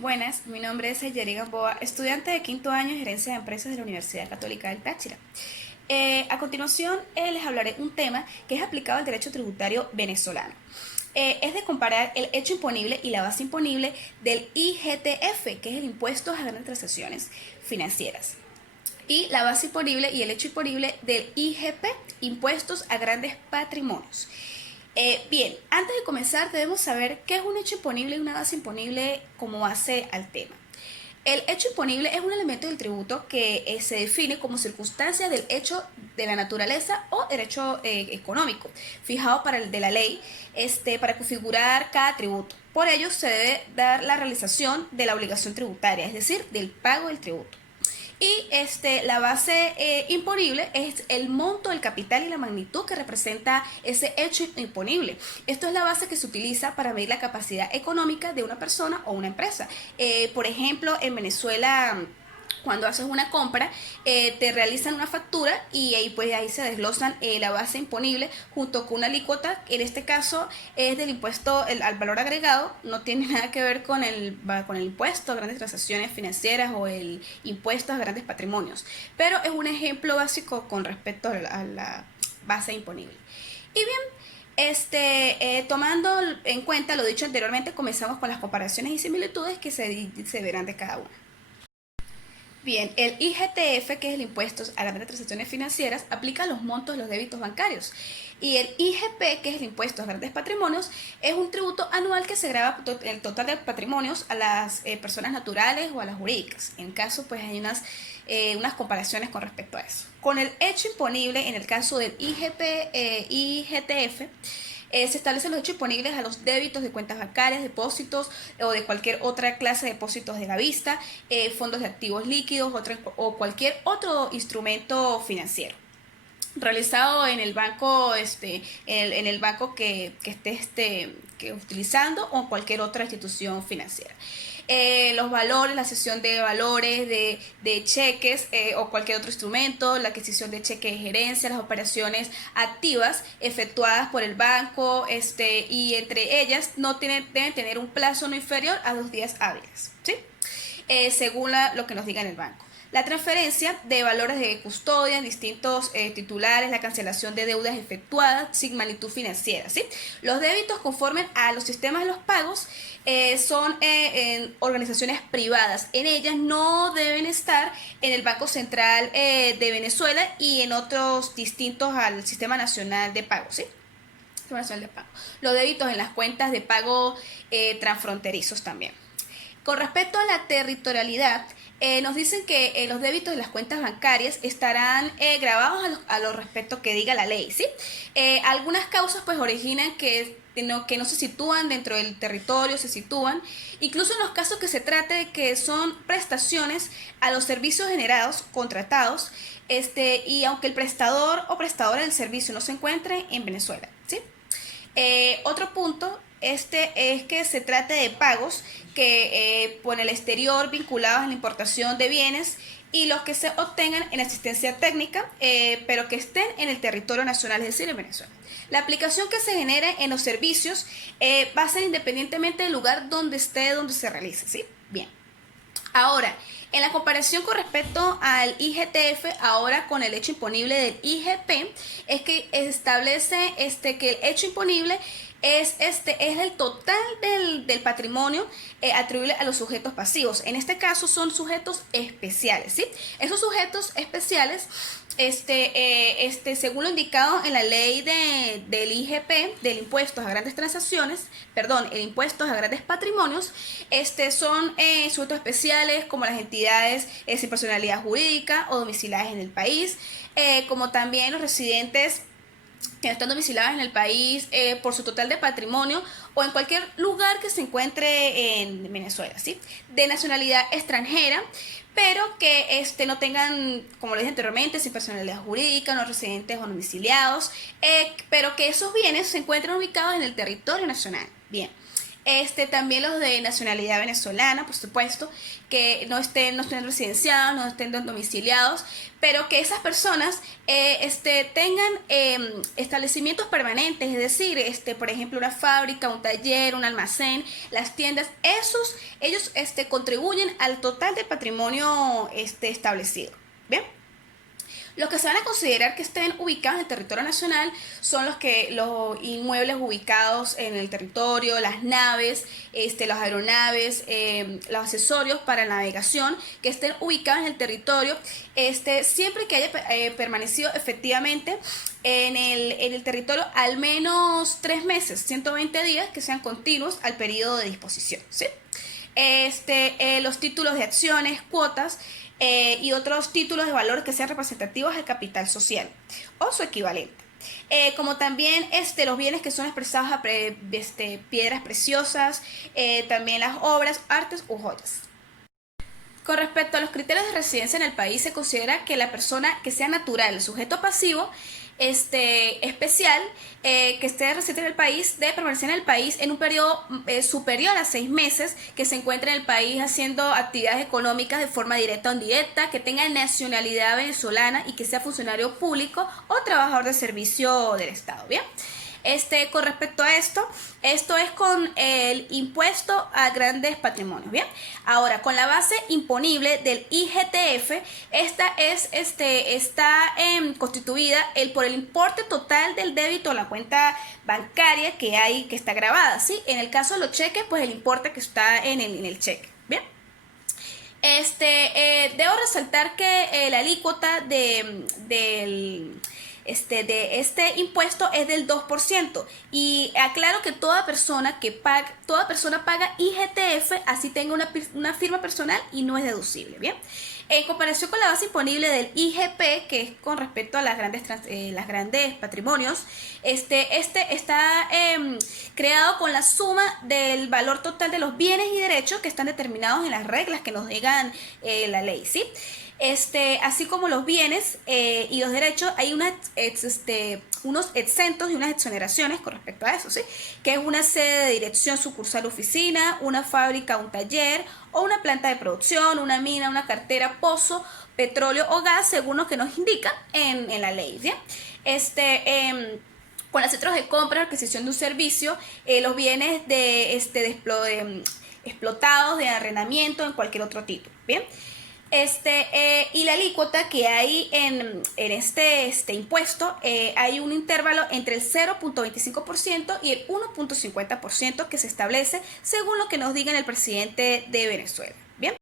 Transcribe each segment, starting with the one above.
Buenas, mi nombre es Ayeri Gamboa, estudiante de quinto año de Gerencia de Empresas de la Universidad Católica del Táchira. A continuación les hablaré un tema que es aplicado al derecho tributario venezolano. Es de comparar el hecho imponible y la base imponible del IGTF, que es el Impuesto a Grandes Transacciones Financieras, y la base imponible y el hecho imponible del IGP, Impuestos a Grandes Patrimonios. Bien, antes de comenzar debemos saber qué es un hecho imponible y una base imponible como base al tema. El hecho imponible es un elemento del tributo que se define como circunstancia del hecho de la naturaleza o derecho económico, fijado para el de la ley, para configurar cada tributo. Por ello se debe dar la realización de la obligación tributaria, es decir, del pago del tributo. Y la base imponible es el monto del capital y la magnitud que representa ese hecho imponible. Esto es la base que se utiliza para medir la capacidad económica de una persona o una empresa. Por ejemplo, en Venezuela, cuando haces una compra, te realizan una factura y ahí se desglosan la base imponible junto con una alícuota. En este caso es del impuesto al valor agregado, no tiene nada que ver con el impuesto a grandes transacciones financieras o el impuesto a grandes patrimonios, pero es un ejemplo básico con respecto a la base imponible. Y bien, tomando en cuenta lo dicho anteriormente, comenzamos con las comparaciones y similitudes que se verán de cada una. Bien, el IGTF, que es el impuesto a grandes transacciones financieras, aplica los montos de los débitos bancarios. Y el IGP, que es el impuesto a grandes patrimonios, es un tributo anual que se grava el total de patrimonios a las personas naturales o a las jurídicas. En caso, pues hay unas comparaciones con respecto a eso. Con el hecho imponible, en el caso del IGP, IGTF, se establecen los hechos imponibles a los débitos de cuentas bancarias, depósitos o de cualquier otra clase de depósitos de la vista, fondos de activos líquidos o cualquier otro instrumento financiero realizado en el banco en el banco que esté que utilizando o cualquier otra institución financiera. Los valores, la cesión de valores, de cheques o cualquier otro instrumento, la adquisición de cheques de gerencia, las operaciones activas efectuadas por el banco, y entre ellas deben tener un plazo no inferior a 2 días hábiles, ¿sí? Según lo que nos diga en el banco. La transferencia de valores de custodia en distintos titulares, la cancelación de deudas efectuadas sin magnitud financiera, ¿sí? Los débitos conforme a los sistemas de los pagos son en organizaciones privadas. En ellas no deben estar en el Banco Central de Venezuela y en otros distintos al Sistema Nacional de Pago, ¿sí? Sistema Nacional de Pago. Los débitos en las cuentas de pago transfronterizos también. Con respecto a la territorialidad, nos dicen que los débitos de las cuentas bancarias estarán grabados a los respectos que diga la ley, ¿sí? Algunas causas pues originan que no se sitúan dentro del territorio, se sitúan, incluso en los casos que se trate de que son prestaciones a los servicios generados, contratados, y aunque el prestador o prestadora del servicio no se encuentre en Venezuela, ¿sí? Otro punto es que se trate de pagos que por el exterior vinculados a la importación de bienes y los que se obtengan en asistencia técnica, pero que estén en el territorio nacional, es decir, en Venezuela. La aplicación que se genere en los servicios va a ser independientemente del lugar donde se realice, ¿sí? Bien. Ahora, en la comparación con respecto al IGTF, ahora con el hecho imponible del IGP, es que establece que el hecho imponible es el total del patrimonio atribuible a los sujetos pasivos. En este caso son sujetos especiales, ¿sí? Esos sujetos especiales, según lo indicado en la ley del IGP, del impuesto a grandes transacciones, perdón, el impuesto a grandes patrimonios, son sujetos especiales como las entidades sin personalidad jurídica o domiciliadas en el país, como también los residentes que no están domiciliadas en el país por su total de patrimonio o en cualquier lugar que se encuentre en Venezuela, ¿sí? De nacionalidad extranjera, pero que no tengan, como lo dije anteriormente, sin personalidad jurídica, no residentes o domiciliados, pero que esos bienes se encuentren ubicados en el territorio nacional. Bien. También los de nacionalidad venezolana, por supuesto, que no estén residenciados, no estén domiciliados, pero que esas personas tengan establecimientos permanentes, es decir, por ejemplo, una fábrica, un taller, un almacén, las tiendas, ellos contribuyen al total del patrimonio establecido. ¿Bien? Los que se van a considerar que estén ubicados en el territorio nacional son los inmuebles ubicados en el territorio, las naves, las aeronaves, los accesorios para navegación que estén ubicados en el territorio, siempre que haya permanecido efectivamente en el territorio al menos 3 meses, 120 días que sean continuos al periodo de disposición, ¿sí? Los títulos de acciones, cuotas y otros títulos de valor que sean representativos al capital social o su equivalente. Como también los bienes que son expresados a piedras preciosas, también las obras, artes u joyas. Con respecto a los criterios de residencia en el país, se considera que la persona que sea natural, el sujeto pasivo, especial, que esté residente en el país, debe permanecer en el país en un periodo superior a 6 meses, que se encuentre en el país haciendo actividades económicas de forma directa o indirecta, que tenga nacionalidad venezolana y que sea funcionario público o trabajador de servicio del Estado. ¿Bien? Con respecto a esto es con el impuesto a grandes patrimonios. Bien, ahora con la base imponible del IGTF, esta está constituida por el importe total del débito a la cuenta bancaria que está grabada, ¿sí? En el caso de los cheques, pues el importe que está en el cheque. Bien. Debo resaltar que la alícuota de este impuesto es del 2%, y aclaro que toda persona paga IGTF, así tenga una firma personal y no es deducible. Bien, en comparación con la base imponible del IGP, que es con respecto a las grandes patrimonios, está creado con la suma del valor total de los bienes y derechos que están determinados en las reglas que nos digan la ley, ¿sí? Así como los bienes y los derechos, hay unos exentos y unas exoneraciones con respecto a eso, ¿sí? Que es una sede de dirección, sucursal, oficina, una fábrica, un taller o una planta de producción, una mina, una cartera, pozo, petróleo o gas, según lo que nos indica en la ley, ¿bien? Con los centros de compra, adquisición de un servicio, los bienes explotados, de arrendamiento, en cualquier otro tipo, ¿bien? Y la alícuota que hay en este impuesto, hay un intervalo entre el 0.25% y el 1.50% que se establece según lo que nos diga el presidente de Venezuela. Bien.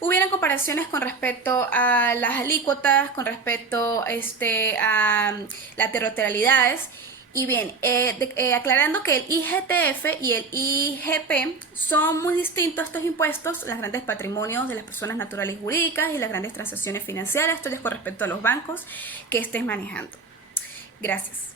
Hubieran comparaciones con respecto a las alícuotas, con respecto a las territorialidades. Y bien, aclarando que el IGTF y el IGP son muy distintos a estos impuestos, los grandes patrimonios de las personas naturales y jurídicas y las grandes transacciones financieras. Esto es con respecto a los bancos que estés manejando. Gracias.